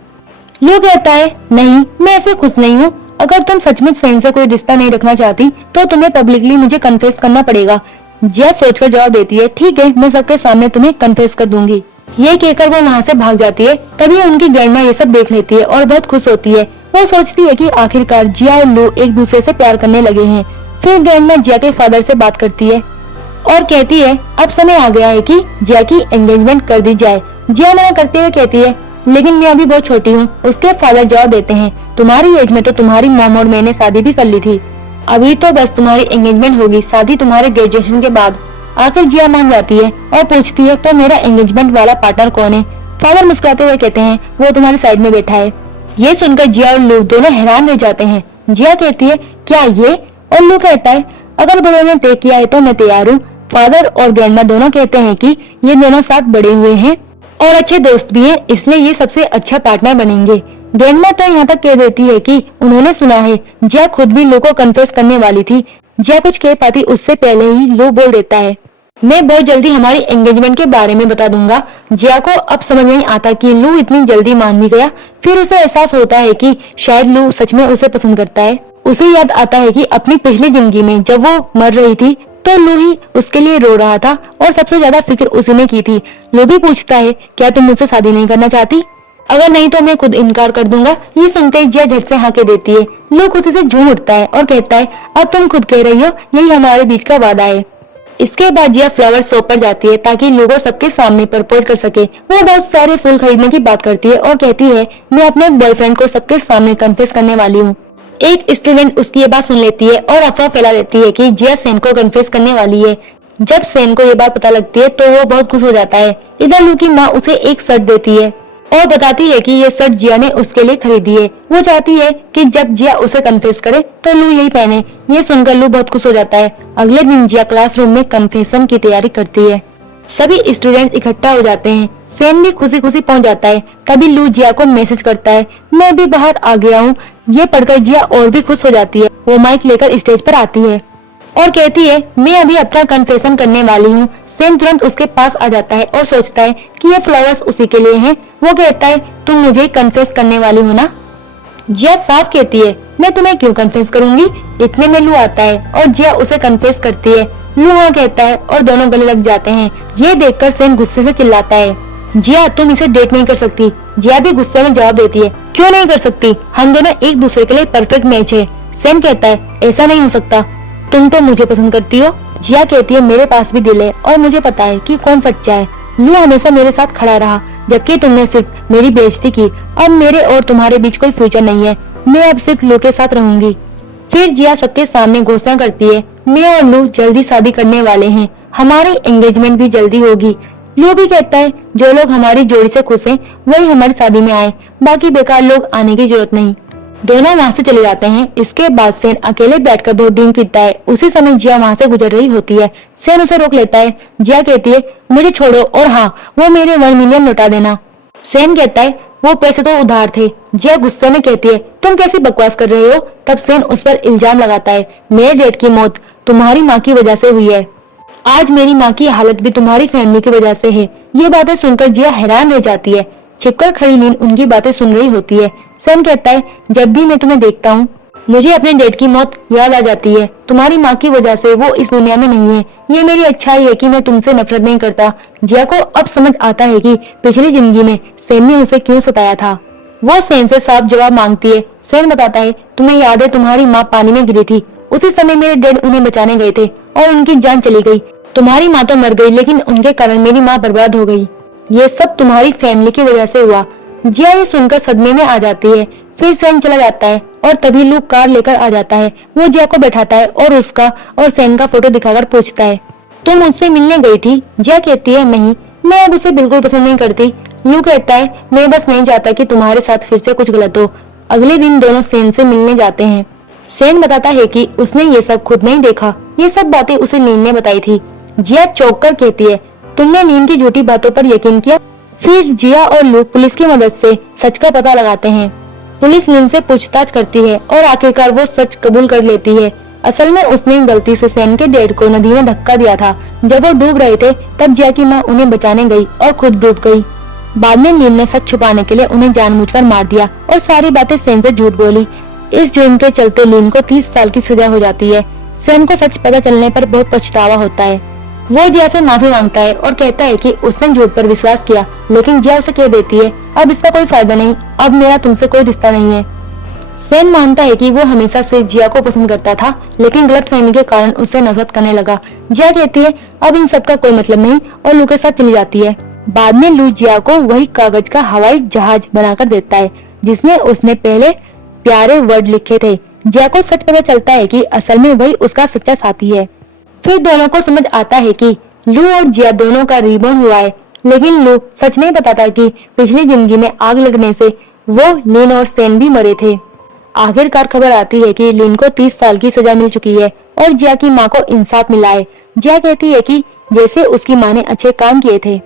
लू कहता है, नहीं, मैं ऐसे खुश नहीं हूँ। अगर तुम सचमुच सेन से कोई रिश्ता नहीं रखना चाहती तो तुम्हें पब्लिकली मुझे कन्फेस करना पड़ेगा। जिया सोचकर जवाब देती है, ठीक है, मैं सबके सामने तुम्हें कन्फेस कर दूंगी। ये कहकर वो वहाँ से भाग जाती है। तभी उनकी ग्रैंडमा ये सब देख लेती है और बहुत खुश होती है। वो सोचती है कि आखिरकार जिया और लू एक दूसरे से प्यार करने लगे हैं। फिर ग्रैंडमा जिया के फादर से बात करती है और कहती है, अब समय आ गया है कि जिया की एंगेजमेंट कर दी जाए। जिया मना करते हुए कहती है, लेकिन मैं अभी बहुत छोटी हूँ। उसके फादर जवाब देते हैं, तुम्हारी एज में तो तुम्हारी मॉम और मैंने शादी भी कर ली थी, अभी तो बस तुम्हारी एंगेजमेंट होगी, शादी तुम्हारे ग्रेजुएशन के बाद। आखिर जिया मान जाती है और पूछती है, तो मेरा एंगेजमेंट वाला पार्टनर कौन है? फादर मुस्कुराते हुए कहते हैं, वो तुम्हारी साइड में बैठा है। ये सुनकर जिया और लू दोनों हैरान रह जाते हैं। जिया कहती है, क्या ये? और लू कहता है, अगर बड़ों ने तय किया है तो मैं तैयार हूँ। फादर और ग्रैंडमा दोनों कहते हैं कि ये दोनों साथ बड़े हुए हैं और अच्छे दोस्त भी हैं, इसलिए ये सबसे अच्छा पार्टनर बनेंगे। ग्रैंडमा तो यहाँ तक कह देती है कि उन्होंने सुना है जिया खुद भी लू को कन्फेस करने वाली थी। जिया कुछ कह पाती उससे पहले ही लू बोल देता है, मैं बहुत जल्दी हमारी एंगेजमेंट के बारे में बता दूंगा। जिया को अब समझ नहीं आता कि लू इतनी जल्दी मान भी गया। फिर उसे एहसास होता है कि शायद लू सच में उसे पसंद करता है। उसे याद आता है कि अपनी पिछली जिंदगी में जब वो मर रही थी तो लू ही उसके लिए रो रहा था और सबसे ज्यादा फिक्र उसी ने की थी। लू भी पूछता है, क्या तुम मुझसे शादी नहीं करना चाहती? अगर नहीं तो मैं खुद इनकार कर दूंगा। ये सुनते ही जिया झट से हाँ कह देती है। लू खुशी से झूम उठता है और कहता है, अब तुम खुद कह रही हो, यही हमारे बीच का वादा है। इसके बाद जिया फ्लावर शॉप पर जाती है ताकि लू को सबके सामने प्रपोज कर सके। वो बहुत सारे फूल खरीदने की बात करती है और कहती है, मैं अपने बॉयफ्रेंड को सबके सामने कन्फेस करने वाली हूँ। एक स्टूडेंट उसकी ये बात सुन लेती है और अफवाह फैला देती है कि जिया सेन को कन्फेस करने वाली है। जब सेन को ये बात पता लगती है तो वो बहुत खुश हो जाता है। इधर लू की माँ उसे एक शर्ट देती है और बताती है कि ये शर्ट जिया ने उसके लिए खरीदी है। वो चाहती है कि जब जिया उसे कन्फेस करे तो लू यही पहने। ये सुनकर लू बहुत खुश हो जाता है। अगले दिन जिया क्लासरूम में कन्फेशन की तैयारी करती है। सभी स्टूडेंट इकट्ठा हो जाते हैं। सेन भी खुशी खुशी पहुंच जाता है। तभी लू जिया को मैसेज करता है, मैं भी बाहर आ गया हूँ। ये पढ़कर जिया और भी खुश हो जाती है। वो माइक लेकर स्टेज पर आती है और कहती है, मैं अभी अपना कन्फेशन करने वाली हूँ। सेन तुरंत उसके पास आ जाता है और सोचता है कि ये फ्लावर्स उसी के लिए हैं। वो कहता है, तुम मुझे कन्फेस करने वाली हो ना? जिया साफ कहती है, मैं तुम्हें क्यों कन्फेस करूंगी। इतने में लू आता है और जिया उसे कन्फेस करती है। लू हाँ कहता है और दोनों गले लग जाते हैं। ये देखकर सेन गुस्से से चिल्लाता है, जिया तुम इसे डेट नहीं कर सकती। जिया भी गुस्से में जवाब देती है, क्यों नहीं कर सकती, हम दोनों एक दूसरे के लिए परफेक्ट मैच है। सेन कहता है, ऐसा नहीं हो सकता, तुम तो मुझे पसंद करती हो। जिया कहती है, मेरे पास भी दिल है और मुझे पता है कि कौन सच्चा है। लू हमेशा मेरे साथ खड़ा रहा जबकि तुमने सिर्फ मेरी बेइज्जती की। अब मेरे और तुम्हारे बीच कोई फ्यूचर नहीं है। मैं अब सिर्फ लू के साथ रहूंगी। फिर जिया सबके सामने घोषणा करती है, मैं और लू जल्दी शादी करने वाले हैं। हमारी एंगेजमेंट भी जल्दी होगी। लू भी कहता है, जो लोग हमारी जोड़ी से खुश हैं वही हमारी शादी में आए, बाकी बेकार लोग आने की जरूरत नहीं। दोनों वहाँ से चले जाते हैं। इसके बाद सेन अकेले बैठकर बहुत ड्रिंक पीता है। उसी समय जिया वहाँ से गुजर रही होती है। सेन उसे रोक लेता है। जिया कहती है, मुझे छोड़ो और हाँ, वो मेरे 1 मिलियन लौटा देना। सेन कहता है, वो पैसे तो उधार थे। जिया गुस्से में कहती है, तुम कैसी बकवास कर रहे हो। तब सेन उस पर इल्जाम लगाता है, मेरे डैड की मौत तुम्हारी माँ की वजह से हुई है। आज मेरी माँ की हालत भी तुम्हारी फैमिली की वजह से है। ये बातें सुनकर जिया हैरान रह जाती है। छिपकर खड़ी लीन उनकी बातें सुन रही होती है। सेन कहता है, जब भी मैं तुम्हें देखता हूँ मुझे अपने डैड की मौत याद आ जाती है। तुम्हारी माँ की वजह से वो इस दुनिया में नहीं है। ये मेरी अच्छाई है कि मैं तुमसे नफरत नहीं करता। जिया को अब समझ आता है कि पिछली जिंदगी में सेन ने उसे क्यों सताया था। वो सेन से साफ जवाब मांगती है। सेन बताता है, तुम्हें याद है तुम्हारी माँ पानी में गिरी थी, उसी समय मेरे डैड उन्हें बचाने गए थे और उनकी जान चली गई। तुम्हारी माँ तो मर गई, लेकिन उनके कारण मेरी माँ बर्बाद हो गई। ये सब तुम्हारी फैमिली की वजह से हुआ। जिया ये सुनकर सदमे में आ जाती है। फिर सेन चला जाता है और तभी लू कार लेकर आ जाता है। वो जिया को बैठाता है और उसका और सेन का फोटो दिखाकर पूछता है, तुम मुझसे मिलने गई थी? जिया कहती है, नहीं, मैं अब उसे बिल्कुल पसंद नहीं करती। लू कहता है, मैं बस नहीं चाहता कि तुम्हारे साथ फिर से कुछ गलत हो। अगले दिन दोनों सेन से मिलने जाते हैं। सेन बताता है कि उसने ये सब खुद नहीं देखा, ये सब बातें उसे लीन ने बताई थी। जिया चौंक कर कहती है, तुमने लीन की झूठी बातों पर यकीन किया? फिर जिया और लू पुलिस की मदद से सच का पता लगाते हैं। पुलिस लीन से पूछताछ करती है और आखिरकार वो सच कबूल कर लेती है। असल में उसने गलती से सेन के डैड को नदी में धक्का दिया था। जब वो डूब रहे थे तब जिया की माँ उन्हें बचाने गई और खुद डूब गई। बाद में लीन ने सच छुपाने के लिए उन्हें जानबूझकर मार दिया और सारी बातें सेन से झूठ बोली। इस जुर्म के चलते लीन को 30 साल की सजा हो जाती है। सेन को सच पता चलने पर बहुत पछतावा होता है। वो जिया से माफी मांगता है और कहता है कि उसने झूठ पर विश्वास किया, लेकिन जिया उसे कह देती है, अब इसका कोई फायदा नहीं, अब मेरा तुमसे कोई रिश्ता नहीं है। सेन मानता है कि वो हमेशा से जिया को पसंद करता था, लेकिन गलतफहमी के कारण उससे नफरत करने लगा। जिया कहती है, अब इन सब का कोई मतलब नहीं, और लू के साथ चली जाती है। बाद में लू जिया को वही कागज का हवाई जहाज बनाकर देता है जिसमें उसने पहले प्यारे वर्ड लिखे थे। जिया को सच पता चलता है कि असल में वही उसका सच्चा साथी है। फिर दोनों को समझ आता है कि लू और जिया दोनों का रीबॉर्न हुआ है, लेकिन लू सच नहीं बताता कि पिछली जिंदगी में आग लगने से वो लीन और सेन भी मरे थे। आखिरकार खबर आती है कि लीन को 30 साल की सजा मिल चुकी है और जिया की माँ को इंसाफ मिला है। जिया कहती है कि जैसे उसकी माँ ने अच्छे काम किए थे,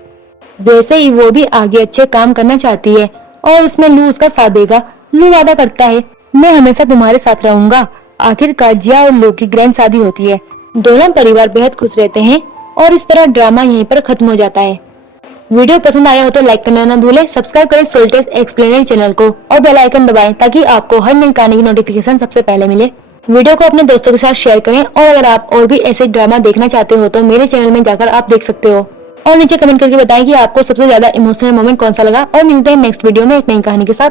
वैसे ही वो भी आगे अच्छे काम करना चाहती है और उसमें लू उसका साथ देगा। लू वादा करता है, मैं हमेशा तुम्हारे साथ रहूंगा। आखिरकार जिया और लू की ग्रैंड शादी होती है। दोनों परिवार बेहद खुश रहते हैं और इस तरह ड्रामा यहीं पर खत्म हो जाता है। वीडियो पसंद आया हो तो लाइक करना ना भूले, सब्सक्राइब करें सोल्टेल्स एक्सप्लेनर चैनल को और बेल आइकन दबाएं ताकि आपको हर नई कहानी की नोटिफिकेशन सबसे पहले मिले। वीडियो को अपने दोस्तों के साथ शेयर करें और अगर आप और भी ऐसे ड्रामा देखना चाहते हो तो मेरे चैनल में जाकर आप देख सकते हो। और नीचे कमेंट करके बताएं कि आपको सबसे ज्यादा इमोशनल मोमेंट कौन सा लगा। और मिलते हैं नेक्स्ट वीडियो में एक नई कहानी के साथ।